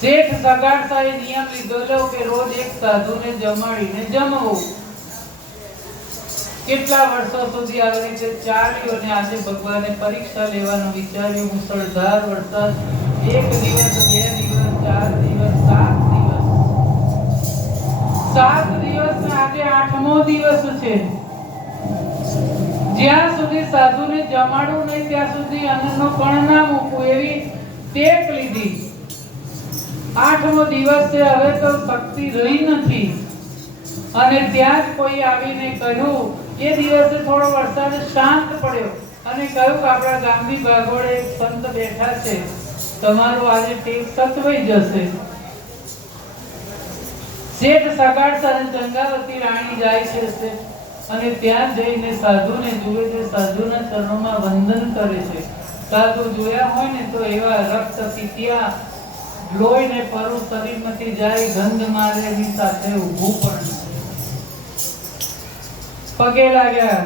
શેઠ સગાડસાએ નિયમ લીધો કે રોજ એક સાધુને જમાડીને જમવું. કેટલા વર્ષો સુધી આવી રીતે ચાલ્યું અને આજે ભગવાને પરીક્ષા લેવાનું વિચાર્યું. મુસળધાર વરસાદ, 1 દિવસ, 2 દિવસ, 4 દિવસ, 7 દિવસ, 7 દિવસ ને આજે 8મો દિવસ છે. જ્યાં સુધી સાધુને જમાડવું નહીં ત્યાં સુધી અન્નનો કણ ના મૂકવું એવી ટેક લીધી. 8મો દિવસ છે, હવે તો શક્તિ રહી નથી અને ત્યાં જ કોઈ આવીને કહ્યું, એ દિવસે થોડો વરસાદ શાંત પડ્યો અને કહ્યું કે આપણા ગામની ભાગોળે એક સંત બેઠા છે, તમારું આજે ટેક સચવાઈ જશે. શેઠ સગાડસા અને ચંગાવતી રાણી જાય છે અને ત્યાં જઈને સાધુને જુએ છે. સાધુના ચરણોમાં વંદન કરે છે. સાધુ જોયા હોય ને તો એવા રક્ત પીત્યા, લોહી ને પરુ શરીરમાંથી જાય, ગંધ મારે એની સાથે ઊભું પણ પગે લાગ્યા.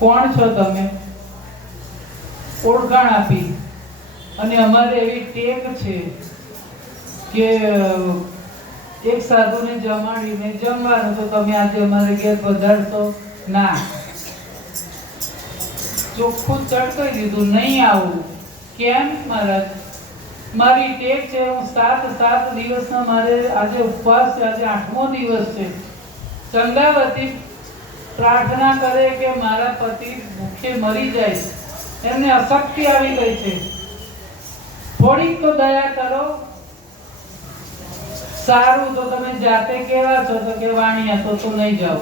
કોણ છો તમે? ઓળખાણ આપી. અને અમારે એવી ટેક છે કે એક સાધુને જમાડીને જમવાનું, તો તમે આજે અમારે ઘેર પધારશો? ના. ચોખ્ખું ચડકાઈ દીધું, નહીં આવું. કેમ મહારાજ? મારી ટેક છે, હું 7 દિવસના મારે આજે ઉપવાસ છે, આજે 8મો દિવસ છે. ચંગાવતી પ્રાર્થના કરે કે મારા પતિ ભૂખે મરી જાય, એમને અશક્તિ આવી ગઈ છે, થોડીક તો દયા કરો. સારું, તો તમે જાતે કેવા છો? તો કે વાણિયા, તો નહીં જાવ.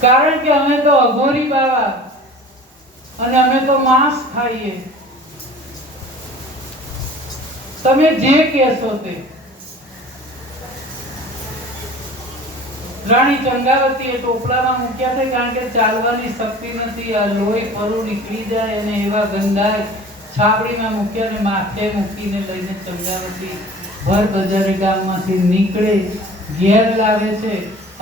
કારણ કે અમે તો અઘોરી બાવા અને અમે તો માંસ ખાઈએ. તમે જે કહેશો તે. રાણી ચંગાવતીએ ટોપલામાં મૂક્યા છે, કારણ કે ચાલવાની શક્તિ નથી, આ લોહી પરુ નીકળી જાય અને એવા ગંધાય. છાબડીમાં મૂક્યા ને માથે મૂકીને લઈને ચંગાવતી ભર બજારે ગામમાંથી નીકળે, ઘેર લાવે છે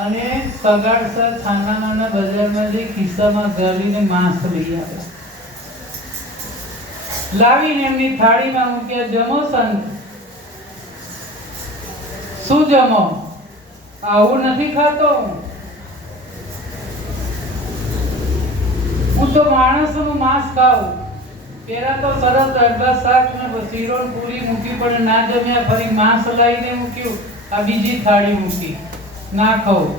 અને સગાડસા છાનામાના બજારમાં જઈ ખિસ્સામાં ગાલીને માંસ લઈ આવે. લાવીને એમની થાળીમાં મૂક્યા. જમો સંત. શું જમો? આવું નથી ખાતો હું તો માણસનું માંસ ખાઉં. પેલા તો સરસ દાળ શાક ને શીરો પૂરી મૂકી, પણ ના જમ્યા ફરી માંસ લાવીને મૂક્યું, આ બીજી થાળી મૂકી. ના ખાઉં.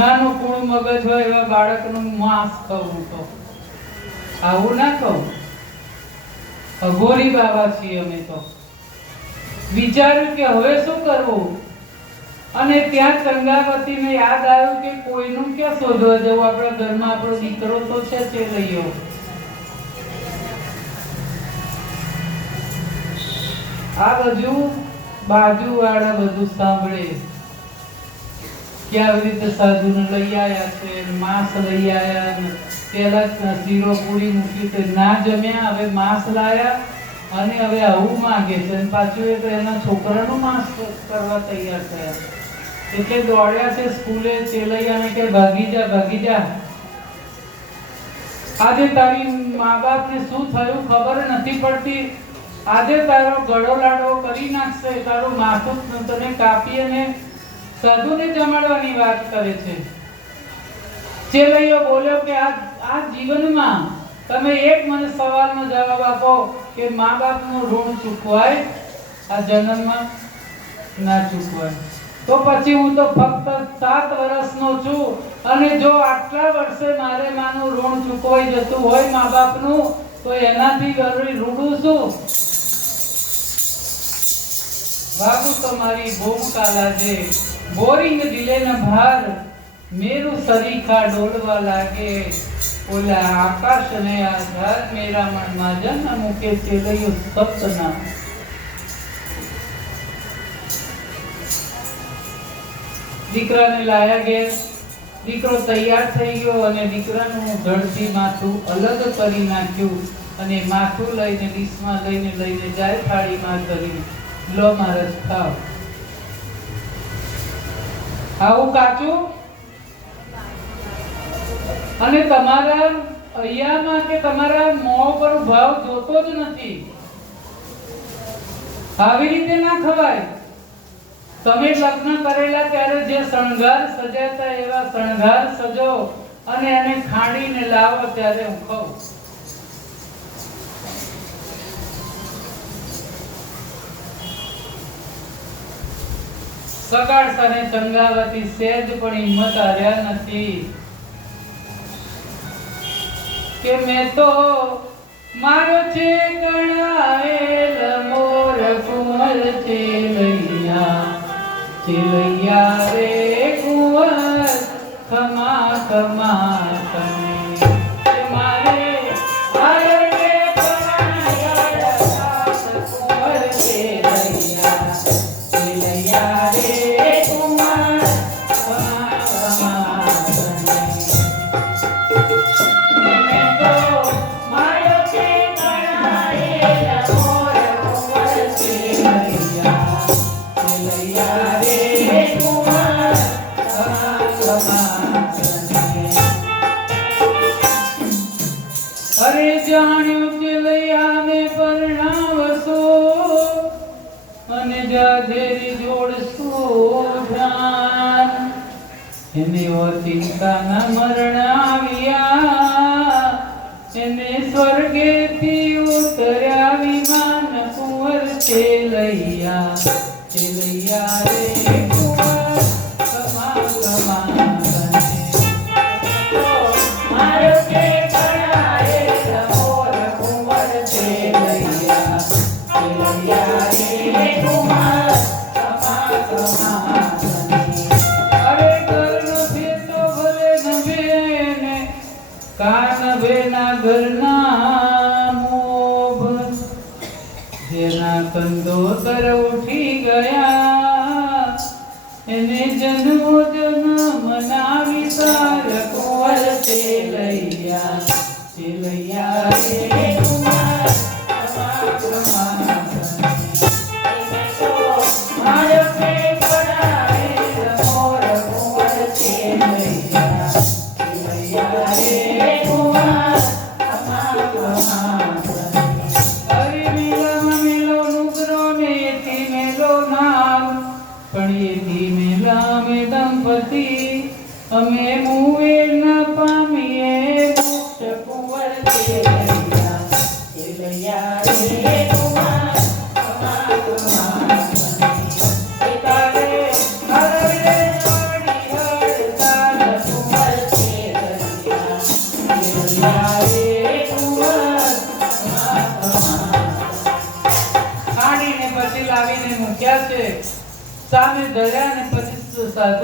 નાનું કૂણું મગજ હોય એવા બાળકનું માંસ ખાવું. તો આવું ના ખાઉં. અઘોરી બાવા છીએ અમે તો. વિચાર્યું કે હવે શું કરવું, અને ત્યાં ચંગાવતીને યાદ આવ્યું કે કોઈનું ક્યાં શોધવા જવું, આપણા ઘરમાં આપણો દીકરો તો છે, તે લઈયો. આ બાજુ વાળા બધું સાંભળે કે આવી રીતે સાધુને લઈ આયા છે, માંસ લઈ આયા, પેલા શીરો પૂરી મૂકી તે ના જમ્યા, હવે માંસ લાયા અને હવે આવું માંગે છે. પાછું એ તો એના છોકરાનું માંસ કરવા તૈયાર થયા. એટલે દોડ્યા છે સ્કૂલે. ચેલૈયાને કે ભાગી જા, ભાગી જા. આજે તારી મા બાપને શું થયું ખબર નથી પડતી. આજે તારો ગળો લાડો કરી નાખશે, તારું માથું તને કાપી અને સાધુને જમાડવાની વાત કરે છે. ચેલૈયો બોલ્યો કે આ જીવનમાં તમે એક મને સવાલનો જવાબ આપો કે મા બાપનું ઋણ ચૂકવાય? આ જન્મમાં ના ચૂકવાય. તો પછી હું તો ફક્ત 7 વર્ષનો છું અને જો આટલા વર્ષે મારે માનું ઋણ ચૂકવાઈ જતું હોય મા બાપનું, તો એનાથી રૂડું શું? બાબુ તમારી ભૂમકા લાગે, બોરિંગ દિલે ન ભાર, મેરું સરીખા ડોલવા લાગે, ઓલા આકાશ ને આધાર, મેરા મનમાં જન્મ મૂકે ચેલૈયો સપના. દીકરાને લાયા ઘેર. દીકરો તૈયાર થઈ ગયો અને દીકરાનું ધડથી માથું અલગ કરી નાખ્યું અને માથું લઈને ડીશમાં લઈને જાય, થાળીમાં કરીને લો મહારાજ ખાઓ. આવું કાચું અને તમારા અહીંયામાં કે તમારા મોં પર ભાવ જોતો જ નથી. આવી રીતે ના ખવાય. તમે લગ્ન કરેલા ત્યારે જે શણગાર સજાતા એવા શણગાર સજો અને એને ખાંડીને લાવો ત્યારે હું ખાઉં. સગાડસાને ચંગાવતી સેજ પણ હિંમત હાર્યા નથી કે મેં તો મારો છે ગણાયેલ મોર કુંવર ચેલૈયા રે કુંવર ખમા ખમા તમે મારે આયરે ગણાયેલ કુંવર ચેલૈયા રે કુંવર ખમા ખમા અરે જાણ્યું ચેલૈયાને પરણાવશો અને જાધેરી જોડશો ધ્યાન એને ચિંતાના મરણ આવ્યા એને સ્વર્ગેથી ઉતર્યા વિમાન કુંવર ચેલૈયા રે કુંવર ખમા ખમા મારો કે ગણાયેલ મોર કુંવર ચેલૈયા રે કુંવર ખમા ખમા અરે ઘરનો ભેટો ભલે નભે કાન ભેના ઘરના મોભ જેના કંદોતર ઉઠી ગયા એને જન્મો જન્મ નાવી તાર કુંવર ચેલૈયા રે કુંવર ખમા ખમા મારો કે ગણાયેલ મોર કુંવર ચેલૈયા રે કુંવર ખમા ખમા અરે મેલામાં મેલો નુગરો ને એથી મેલો નાગ પણ એથી મેલા અમે દંપતી અમે મુએ ન પામીએ મોક્ષ કુંવર ચેલૈયા રે કુંવર ખમા ખમા તારે હરે જોડી હડતાલ કુંવર ચેલૈયા રે કુંવર ખમા ખમા ખાડીને પછી લાવીને મૂક્યા છે સામે ધર્યા ને પછી સાધુ